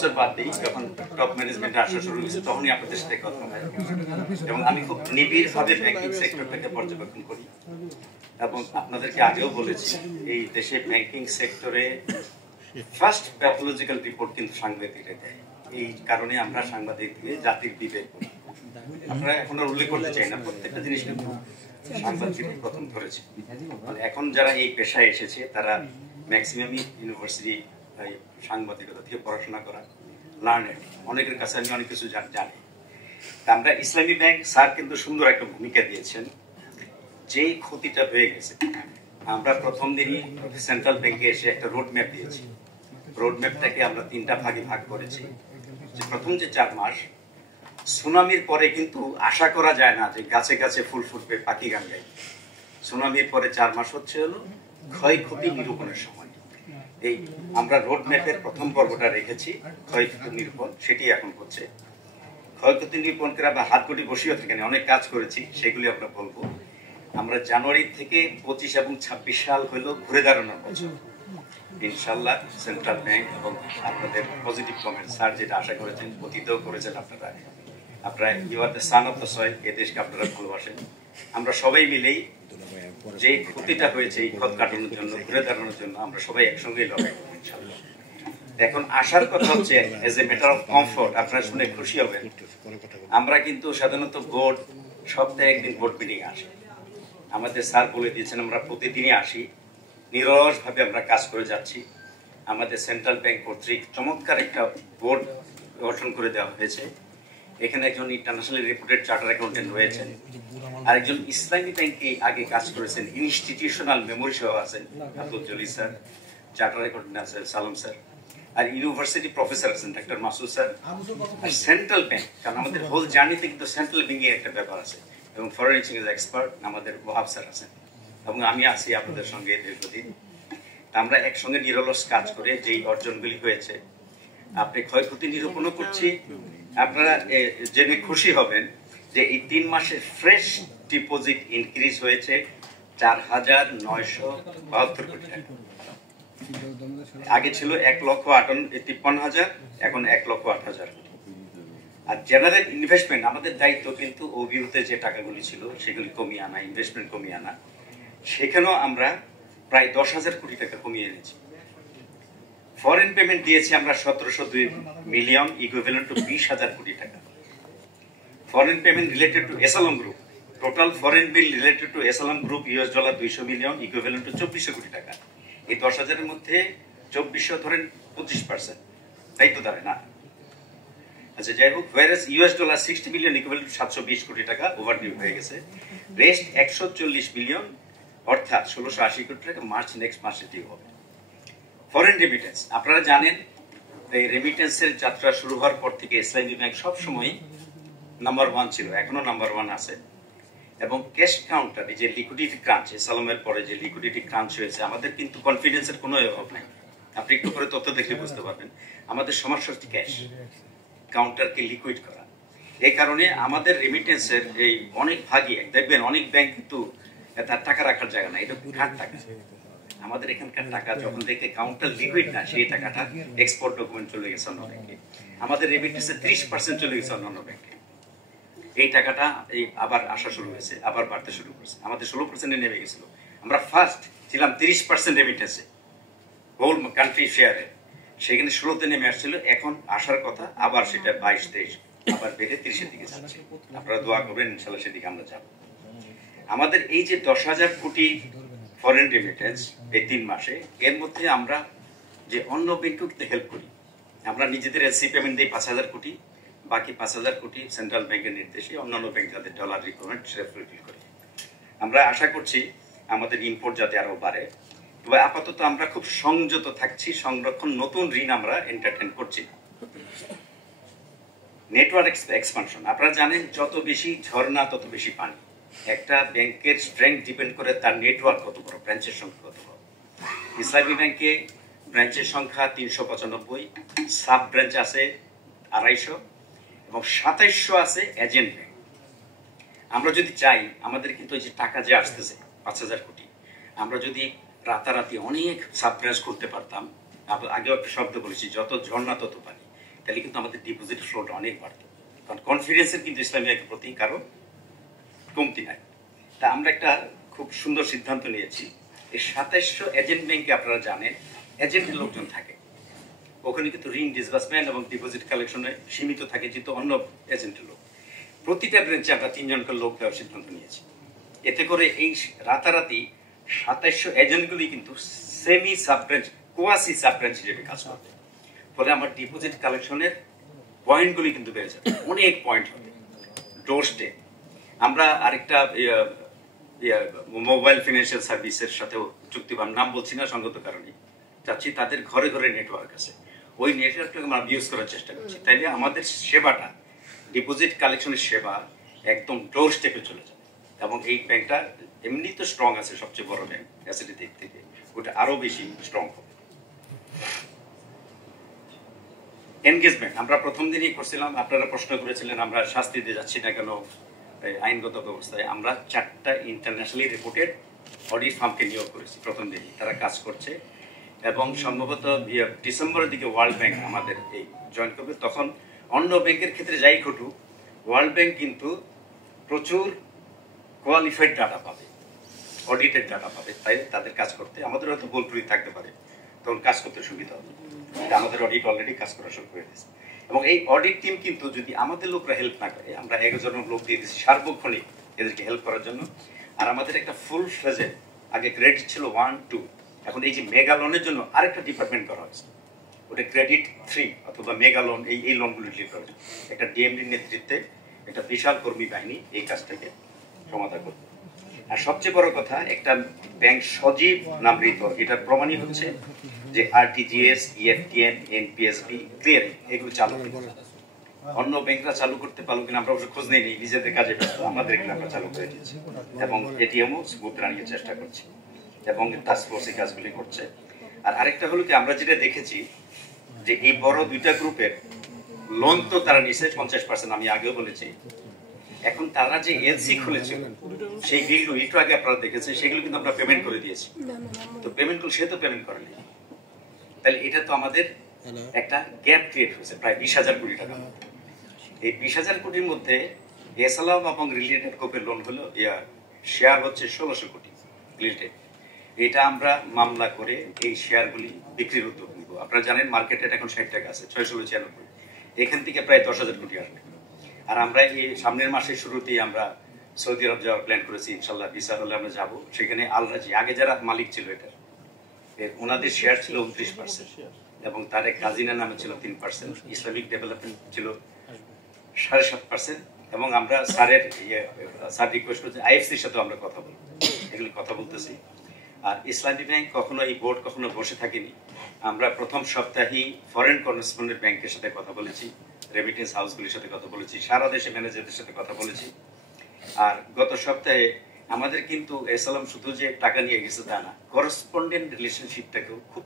বাদ দিই, যখন টপ ম্যানেজমেন্টে আসা শুরু হয়েছে তখনই আপনাদের সাথে কথা হয় এবং আমি খুব নিবিড়ভাবে ব্যাংকিং সেক্টরটাকে পর্যবেক্ষণ করি এবং আপনাদেরকে আগেও বলেছি এই দেশে ব্যাংকিং সেক্টরে ফার্স্ট প্যাথোলজিক্যাল রিপোর্ট কিন্তু সাংবাদিকরা দেয়। এই কারণে আমরা সাংবাদিককে জাতির বিবেক করি। আপনারা এখন আর উল্লেখ করতে চাই না, প্রত্যেকটা জিনিস কিন্তু সাংবাদিক প্রথম ধরেছে। মানে এখন যারা এই পেশায় এসেছে তারা ম্যাক্সিমামই ইউনিভার্সিটি সাংবাদিকতা থেকে পড়াশোনা করা, লার্নেড, অনেকের কাছে আমি অনেক কিছু জানি। আমরা ইসলামী ব্যাংক স্যার কিন্তু সুন্দর একটা ভূমিকা দিয়েছেন। যেই ক্ষতিটা হয়ে গেছে, আমরা প্রথম দিনই সেন্ট্রাল ব্যাংকে এসে একটা রোড ম্যাপ দিয়েছি। রোড ম্যাপটাকে আমরা 3টা ভাগে ভাগ করেছি। যে প্রথম যে 4 মাস সুনামির পরে কিন্তু আশা করা যায় না যে গাছে গাছে ফুল ফুটবে, পাখি গান গাইবে। সুনামির পরে 4 মাস হচ্ছে হলো ক্ষয়ক্ষতি নিরূপণের সময়। এই আমরা রোড ম্যাপের প্রথম পর্বটা রেখেছি ক্ষয়ক্ষতি নিরূপণ, সেটি এখন হচ্ছে। ক্ষয়ক্ষতি নিরূপণ করে আমরা হাত কোটি বসিয়ে থাকেন, অনেক কাজ করেছি, সেগুলি আমরা বলবো। আমরা জানুয়ারি থেকে 25 এবং 26 সাল হলো ঘুরে দাঁড়ানোর বছর। ইনশাল্লাহ সেন্ট্রাল ব্যাংক এবং আপনাদের পজিটিভ কমেন্ট স্যার যেটা আশা করেছেন, অতীতেও করেছেন আপনারা you are the son of the soil, এ দেশকে আপনারা ভালোবাসেন। আমরা সবাই মিলেই যে ক্ষতিটা হয়েছে এই ক্ষত কাটানোর জন্য, ঘুরে দাঁড়ানোর জন্য আমরা সবাই একসঙ্গেই লড়াই করবো ইনশাল্লাহ। এখন আসার কথা হচ্ছে as a matter of comfort, আপনারা শুনে খুশি হবেন। আমরা কিন্তু সাধারণত বোর্ড সপ্তাহে একদিন বোর্ড মিটিং আসে। আমাদের স্যার বলে দিয়েছেন আমরা প্রতিদিনই আসি, নিরলসভাবে আমরা কাজ করে যাচ্ছি। আমাদের সেন্ট্রাল ব্যাংক কর্তৃক চমৎকার একটা বোর্ড গঠন করে দেওয়া হয়েছে। এখানে একজন ইন্টারন্যাশনাল রেপুটেড চার্টার অ্যাকাউন্টেন্ট রয়েছেন, আরেকজন ইসলামী ব্যাংকে আগে কাজ করেছেন, ইনস্টিটিউশনাল মেমোরি সহ আছেন Abdul Jalil sir, charter accountant আছেন সালাম স্যার, আর ইউনিভার্সিটি প্রফেসর আছেন ডাক্তার মাসুদ স্যার। আর সেন্ট্রাল ব্যাংক, কারণ আমাদের হোল জার্নিতে কিন্তু সেন্ট্রাল ব্যাংকের একটা ব্যাপার আছে, এবং ফরেন এক্সচেঞ্জ এক্সপার্ট আমাদের ওয়াহাব স্যার আছেন, এবং আমি আছি আপনাদের সঙ্গে দীর্ঘদিন। আমরা একসঙ্গে নিরলস কাজ করে যেই অর্জনগুলি হয়েছে, আপনি ক্ষয়ক্ষতি নিরূপণও করছি। আপনারা জেনে খুশি হবেন যে এই 3 মাসের ফ্রেশ ডিপোজিট ইনক্রিজ হয়েছে 4,972 কোটি টাকা। আগে ছিল 1,53,000, এখন 1,08,000 কোটি। আর জেনারেল ইনভেস্টমেন্ট, আমাদের দায়িত্ব কিন্তু ওবিউতে যে টাকাগুলি ছিল সেগুলি কমিয়ে আনা, ইনভেস্টমেন্ট কমিয়ে আনা। সেখানেও আমরা প্রায় 10,000 কোটি টাকা কমিয়ে এনেছি। ফরেন পেমেন্ট দিয়েছি আমরা 1702 মিলিয়ন, ইকুইভ্যালেন্ট টু 20,000 কোটি টাকা। Foreign payment related to S Alam group, total foreign bill related to S Alam group $, 200 million, equivalent to 2400 crore টাকা। এই 10,000 এর মধ্যে 2400 ধরেন 25%, তাই তো দাঁড়ায় না? আচ্ছা, যাই হোক, $, 60 মিলিয়ন, ইকুইভ্যালেন্ট টু 720 কোটি টাকা ওভারডিউ হয়ে গেছে। রেস্ট 140 মিলিয়ন, অর্থাৎ 1680 কোটি টাকা নেক্সট মাসে ডিউ হবে। ফরেন রেমিটেন্স, আপনারা জানেন এই রেমিটেন্সের যাত্রা শুরু হওয়ার পর থেকে ইসলামী ব্যাংক সবসময় নাম্বার 1 ছিল, এখনো নাম্বার 1 আছে। এবং ক্যাশ কাউন্টার, এই যে লিকুইডিটি ক্রাঞ্চ, সালামের পরে যে লিকুইডিটি ক্রাঞ্চ হয়েছে, আমাদের কিন্তু কনফিডেন্সের কোনো অভাব নাই। আপনি একটু করে তথ্য দেখলে বুঝতে পারবেন আমাদের সমস্যা হচ্ছে ক্যাশ কাউন্টারকে লিকুইড করা। এই কারণে আমাদের রেমিটেন্সের এই অনেক ভাগই, দেখবেন অনেক ব্যাংক কিন্তু তার টাকা রাখার জায়গা নাই, এটা ঘাট টাকা। আমাদের এখানকার টাকা যখন দেখে কাউন্টার লিকুইড না, সেই টাকাটা এক্সপোর্ট ডকুমেন্ট চলে গেছে অন্য ব্যাংকে। আমাদের রেমিটেন্সের 30% চলে গেছে অন্য ব্যাংকে। এই টাকাটা এই আবার আসা শুরু হয়েছে, আবার বাড়তে শুরু করেছে। আমাদের 16% নেমে গেছিল। আমরা ফার্স্ট ছিলাম 30% রেমিটেন্সে, হোল কান্ট্রি শেয়ারে, সেখানে 16তে নেমে আসছিল। এখন আসার কথা আবার সেটা 22-23, আবার বেড়ে 30-এর দিকে যাচ্ছে। আপনারা দোয়া করবেন, ইনশাল্লাহ সেদিকে আমরা যাব। আমাদের এই যে 10,000 কোটি ফরেন রেমিটেন্স এই 3 মাসে, এর মধ্যে আমরা যে অন্য ব্যাংককে হেল্প করি, আমরা নিজেদের এলসি পেমেন্ট দিই 5,000 কোটি, বাকি 5,000 কোটি সেন্ট্রাল ব্যাংকের নির্দেশে অন্যান্য ব্যাংক যাদের ডলার রিকোয়ারমেন্ট সেটা ফুলফিল করি। আমরা আশা করছি আমাদের ইম্পোর্ট যাতে আরো বাড়ে। তবে আপাতত আমরা খুব সংযত থাকছি, সংরক্ষণ, নতুন ঋণ আমরা এন্টারটেইন করছি। নেটওয়ার্ক এক্সপানশন, আপনারা জানেন যত বেশি ঝর্ণা তত বেশি পানি। একটা ব্যাংকের স্ট্রেংথ ডিপেন্ড করে তার নেটওয়ার্ক কত বড়, ব্রাঞ্চের সংখ্যা কত বড়। ইসলামী ব্যাংকে ব্রাঞ্চের সংখ্যা 395, সাব ব্রাঞ্চ আছে 250, এবং 2700 আছে এজেন্ট ব্যাংক। আমরা যদি চাই, আমাদের কিন্তু এই যে টাকা যে আসতেছে 5,000 কোটি, আমরা যদি রাতারাতি অনেক সাব ব্রাঞ্চ করতে পারতাম, আগেও একটা শব্দ বলেছি, যত ঝর্ণা তত পানি। তাহলে কিন্তু আমাদের ডিপোজিট ফ্লোটা অনেক বাড়ত, কারণ কনফিডেন্সের কিন্তু ইসলামী ব্যাংকের প্রতি কারো কমতি নাই। তা আমরা একটা খুব সুন্দর সিদ্ধান্ত নিয়েছি, এই 2700 এজেন্ট ব্যাংকে আপনারা জানেন এজেন্টের লোকজন থাকে, ওখানে কিন্তু ঋণ ডিসবার্সমেন্ট এবং ডিপোজিট কালেকশনে সীমিত থাকে যেহেতু অন্য এজেন্টের লোক। প্রতিটা ব্রাঞ্চে আমরা 3 জন করে লোক দেওয়ার সিদ্ধান্ত নিয়েছি। এতে করে এই রাতারাতি 2700 এজেন্টগুলি কিন্তু semi sub branch, quasi sub branch হিসেবে কাজ করবে। ফলে আমার ডিপোজিট কালেকশনের পয়েন্টগুলি কিন্তু বেড়ে যাবে, অনেক পয়েন্ট হবে ডোর স্টেপ। আমরা আরেকটা মোবাইল ফিনান্সিয়াল সার্ভিসের সাথেও চুক্তিবান, নাম বলছি না সঙ্গত কারণে, চাচ্ছি তাদের ঘরে ঘরে নেটওয়ার্ক আছে, ওই নেটওয়ার্কটাকে আমরা ইউজ করার চেষ্টা করছি। তাইলে আমাদের সেবাটা, ডিপোজিট কালেকশনের সেবা একদম ডোর স্টেপে চলে যাবে। এবং এই ব্যাংকটা এমনি তো স্ট্রং আছে, সবচেয়ে বড় ব্যাংক অ্যাসেট দিক থেকে, ওটা আরো বেশি স্ট্রং হবে। এনগেজমেন্ট আমরা প্রথম দিনই করছিলাম, আপনারা প্রশ্ন করেছিলেন আমরা শাস্তি দিয়ে যাচ্ছি না কেন আইনগত ব্যবস্থায়। আমরা 4টা ইন্টারন্যাশনালি রিপোর্টেড অডিট ফার্মকে নিয়োগ করেছি প্রথম দিনই, তারা কাজ করছে এবং সম্ভবত ডিসেম্বরের দিকে ওয়ার্ল্ড ব্যাংক আমাদের এই জয়েন করবে। তখন অন্য ব্যাংকের ক্ষেত্রে যাই ঘটুক, ওয়ার্ল্ড ব্যাংক কিন্তু প্রচুর কোয়ালিফাইড ডাটা পাবে, অডিটেড ডাটা পাবে, তাই তাদের কাজ করতে আমাদের হয়তো ভুল ত্রুটি থাকতে পারে, তখন কাজ করতে সুবিধা হবে। আমাদের অডিট অলরেডি কাজ করা শুরু করে দিয়েছে এবং এই অডিট টিম কিন্তু যদি আমাদের লোকরা হেল্প না করে, আমরা 11 জন লোক দিয়ে দিচ্ছি সার্বক্ষণিক এদেরকে হেল্প করার জন্য। আর আমাদের একটা ফুল ফ্লেজে, আগে ক্রেডিট ছিল 1, 2, এখন এই যে মেগা লোনের জন্য আরেকটা ডিপার্টমেন্ট করা হয়েছে, ওটা ক্রেডিট 3 অথবা মেগা লোন, এই লোনগুলো ডিল করার জন্য একটা ডিএমডির নেতৃত্বে একটা বিশাল কর্মী বাহিনী এই কাজটাকে সমাধান করবে। আর সবচেয়ে বড় কথা, একটা ব্যাংক সজীব নামৃত, এটার প্রমাণই হচ্ছে যে আরটিজিএস, ইএফটিএম, এনপিএসবি, ক্লিয়ারিং এগুলো চালু করতে, অন্য ব্যাংকরা চালু করতে পারলো কিনা আমরা অবশ্য খোঁজ নেই, নিজেদের কাজে ব্যস্ত, আমাদের এখানে আমরা চালু করে দিয়েছি এবং এটিএমও স্মুথ রানিয়ে চেষ্টা করছি এবং টাস্ক ফোর্স এই কাজগুলি করছে। আর আরেকটা হলো কি, আমরা যেটা দেখেছি যে এই বড় 2টা গ্রুপের লোন তো তারা নিচ্ছে 50%, আমি আগেও বলেছি। এখন তারা যে এলসি খুলেছিল সেই বিলগুলো একটু আগে আপনারা দেখেছেন, সেগুলো কিন্তু আমরা পেমেন্ট করে দিয়েছি। তো পেমেন্ট করলে সে তো পেমেন্ট করেনি, তাহলে এটা তো আমাদের একটা গ্যাপ ক্রিয়েট হয়েছে প্রায় 20,000 কোটি টাকা। এই 20,000 কোটির মধ্যে এসালাম এবং রিলেটেড গ্রুপের লোন হলো শেয়ার হচ্ছে 1600 কোটি রিলেটেড। এটা আমরা মামলা করে এই শেয়ারগুলি বিক্রির উদ্যোগ নিব। আপনারা জানেন মার্কেটে এখন 60 টাকা আছে, 696, এখান থেকে প্রায় 10,000 কোটি আসবে। আর আমরা এই সামনের মাসের শুরুতেই আমরা সৌদি আরব যাওয়ার প্ল্যান করেছি, ইনশাল্লাহ ভিসা হলে আমরা যাব। সেখানে আল রাজি, আগে যারা মালিক ছিল এটার, ওনাদের শেয়ার ছিল 29% এবং তার এক কাজিনার নামে ছিল 3%, ইসলামিক ডেভেলপমেন্ট ছিল 7.5%। এবং আমরা স্যার রিকোয়েস্ট করছি আইএফসির সাথে আমরা কথা বলবো, এগুলি কথা বলতেছি। আর ইসলামী ব্যাংক কখনো, এই বোর্ড কখনো বসে থাকেনি। আমরা প্রথম সপ্তাহেই ফরেন করেসপন্ডেন্ট ব্যাংকের সাথে কথা বলেছি, রেমিটেন্স হাউসগুলির সাথে কথা বলেছি, সারা দেশে ম্যানেজারদের সাথে কথা বলেছি। আর গত সপ্তাহে আমাদের কিন্তু এসালাম শুধু যে টাকা নিয়ে গেছে তা না, করেসপন্ডেন্ট রিলেশনশিপটাকেও খুব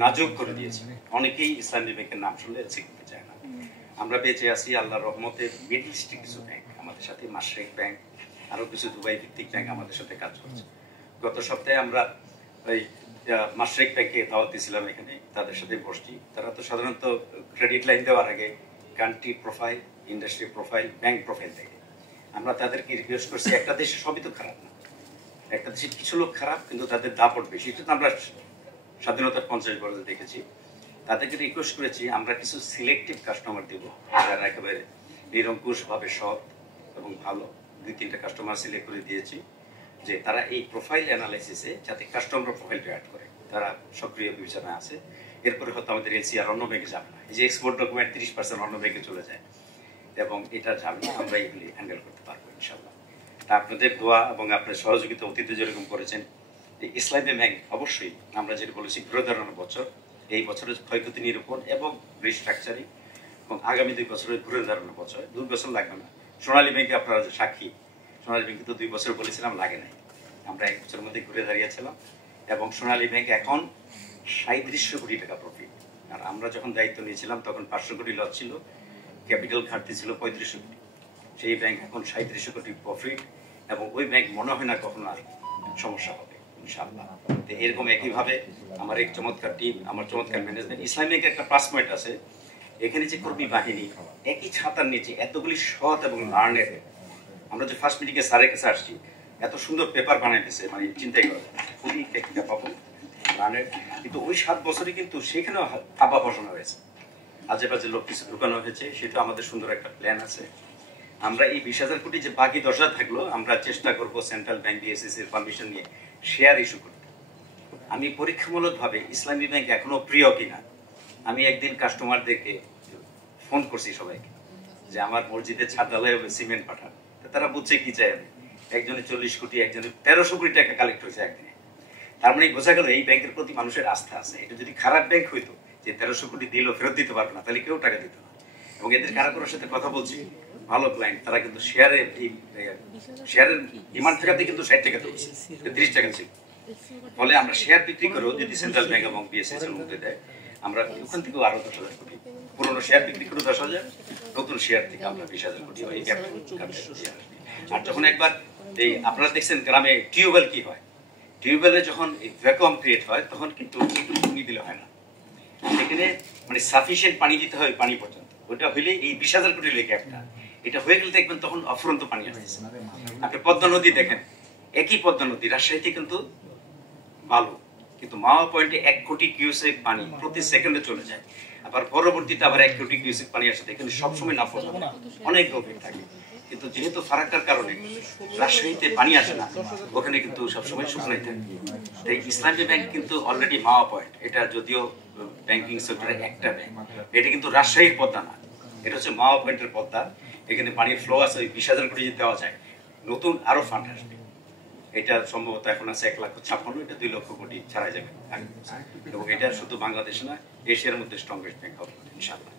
নাজুক করে দিয়েছে। অনেকেই ইসলামী ব্যাংকের নাম শুনলে শিখতে চায় না। আমরা বেঁচে আছি আল্লাহর রহমতে, মিডল ইস্টের কিছু ব্যাংক আমাদের সাথে, মাশরেক ব্যাংক, আরো কিছু দুবাই ভিত্তিক ব্যাংক আমাদের সাথে কাজ করছে। গত সপ্তাহে আমরা ওই মাশরেক ব্যাংকে দাওয়াত দিয়েছিলাম, এখানে তাদের সাথে বসছি। তারা তো সাধারণত ক্রেডিট লাইন দেওয়ার আগে country profile, industry profile, bank profile দেখে। আমরা তাদেরকে রিকোয়েস্ট করছি, একটা দেশে সবই তো খারাপ না, একটা দেশে কিছু লোক খারাপ কিন্তু তাদের দাপট বেশি, এটা তো আমরা স্বাধীনতার 50 বছর দেখেছি। তাদেরকে রিকোয়েস্ট করেছি আমরা কিছু সিলেক্টিভ কাস্টমার দেব যারা একেবারে নিরঙ্কুশভাবে সৎ এবং ভালো। 2-3টা কাস্টমার সিলেক্ট করে দিয়েছি যে তারা এই প্রোফাইল অ্যানালাইসিসে যাতে কাস্টমার প্রোফাইলটা অ্যাড করে, তারা সক্রিয় বিবেচনায় আছে। এরপরে হয়তো আমাদের এলসি আর অন্য ব্যাংকে যাবে না, এই যে এক্সপোর্ট ডকুমেন্ট 30% অন্য ব্যাংকে চলে যায় এবং এটা যাবে না, আমরা এগুলি হ্যান্ডেল করতে পারবো ইনশাল্লাহ। তা আপনাদের দোয়া এবং আপনার সহযোগিতা অতীতে যেরকম করেছেন, এই ইসলামী ব্যাংক অবশ্যই আমরা যেটা বলেছি ঘুরে দাঁড়ানো বছর, এই বছরের ক্ষয়ক্ষতি নিরূপণ এবং রিস্ট্রাকচারিং এবং আগামী 2 বছরের ঘুরে দাঁড়ানো বছর। 2 বছর লাগবে না। সোনালী ব্যাংকে আপনারা যে সাক্ষী, সোনালী ব্যাংকে তো 2 বছর বলেছিলাম, লাগে নাই, আমরা 1 বছরের মধ্যে ঘুরে দাঁড়িয়েছিলাম এবং সোনালী ব্যাংক এখন 3700 কোটি টাকা প্রফিট। আর আমরা যখন দায়িত্ব নিয়েছিলাম তখন 500 কোটি লস ছিল, ক্যাপিটাল ঘাটতি ছিল 3500 কোটি। সেই ব্যাংক এখন 3700 কোটি প্রফিট এবং ওই ব্যাংক মনে হয় না কখনো আর সমস্যা হবে ইনশাআল্লাহ। তো এরকম একইভাবে আমার এক চমৎকার টিম, আমার চমৎকার ম্যানেজমেন্ট। ইসলামী ব্যাংকের একটা প্লাস পয়েন্ট আছে, এখানে যে কর্মী বাহিনী একই ছাতার নিচে এতগুলি সৎ এবং লার্নের, আমরা যে ফার্স্ট মিটিংয়ে স্যারের কাছে আসছি, এত সুন্দর পেপার বানাই দিয়েছে, মানে চিন্তাই করে খুবই টেকনিক্যাল পাবো লার্নের। কিন্তু ওই 7 বছরে কিন্তু সেখানেও থাবা বসানো হয়েছে, আজে বাজে লোক কিছু ঢুকানো হয়েছে। সেটা আমাদের সুন্দর একটা প্ল্যান আছে। আমরা এই 20,000 কোটি যে বাকি 10,000 থাকলো, আমরা চেষ্টা করবো সেন্ট্রাল ব্যাংক বিএসএসি এর পারমিশন নিয়ে শেয়ার ইস্যু করতে। আমি পরীক্ষামূলক ভাবে ইসলামী ব্যাংক এখনো প্রিয় কিনা, আমি একদিন কাস্টমারদেরকে ফোন করছি সবাইকে যে আমার মসজিদের ছাদ ঢালাই হবে, সিমেন্ট পাঠান। তারা বুঝছে কি চাই আমি, একজনে 40 কোটি, একজনে 1300 কোটি টাকা কালেক্ট হয়েছে একদিনে। তার মানে বোঝা গেল এই ব্যাংকের প্রতি মানুষের আস্থা আছে। এটা যদি খারাপ ব্যাংক হইতো যে 1300 কোটি দিল ফেরত দিতে পারবে না, তাহলে কেউ টাকা দিত না। এবং এদের কারা কারোর সাথে কথা বলছি, ভালো ক্লায়েন্ট, তারা কিন্তু শেয়ারের ডিমান্ড থাকাতে কিন্তু 60 টাকা তুলছে, 30 টাকা ছিল। ফলে আমরা শেয়ার বিক্রি করেও যদি সেন্ট্রাল ব্যাংক এবং বিএসএস এর মধ্যে দেয়, আমরা ওখান থেকেও আরো 10,000 কোটি, পুরোনো শেয়ার বিক্রি করে 10,000, নতুন শেয়ার থেকে আমরা 20,000 কোটি ওই আর যখন একবার এই আপনারা দেখছেন গ্রামে টিউবওয়েল কি হয়, টিউবওয়েলে যখন ভ্যাকুয়াম ক্রিয়েট হয় তখন কিন্তু পানি দিলে হয় না, এখানে মানে সাফিসিয়েন্ট পানি দিতে হয় পানি পর্যন্ত। ওইটা হইলে এই 20,000 কোটি লেগে একটা, এটা হয়ে গেলে দেখবেন তখন অফুরন্ত পানি আসতেছে। আপনি পদ্মা নদী দেখেন, একই পদ্মা নদী রাজশাহীতে কিন্তু ভালো, কিন্তু মাওয়া পয়েন্টে 1 কোটি কিউসেক পানি প্রতি সেকেন্ডে চলে যায়। আবার পরবর্তীতে আবার 1 কোটি কিউসেক পানি আসে, এখানে সবসময় না পৌঁছানো অনেক গভীর থাকে। কিন্তু যেহেতু ফারাক্কার কারণে রাজশাহীতে পানি আসে না, ওখানে কিন্তু সবসময় শুকনাই থাকে। তাই ইসলামী ব্যাংক কিন্তু অলরেডি মাওয়া পয়েন্ট, এটা যদিও ব্যাংকিং সেক্টরের একটা ব্যাংক, এটা কিন্তু রাজশাহীর পদ্মা না, এটা হচ্ছে মাওয়া পয়েন্টের পদ্মা। এখানে পানির ফ্লো আছে, ওই 20,000 কোটি যদি দেওয়া যায়, নতুন আরো ফান্ড আসবে। এটা সম্ভবত এখন আছে 1,56,000, এটা 2 লক্ষ কোটি ছাড়া যাবে। এবং এটা শুধু বাংলাদেশ না, এশিয়ার মধ্যে স্ট্রংগেস্ট ব্যাংক হবে ইনশাআল্লাহ।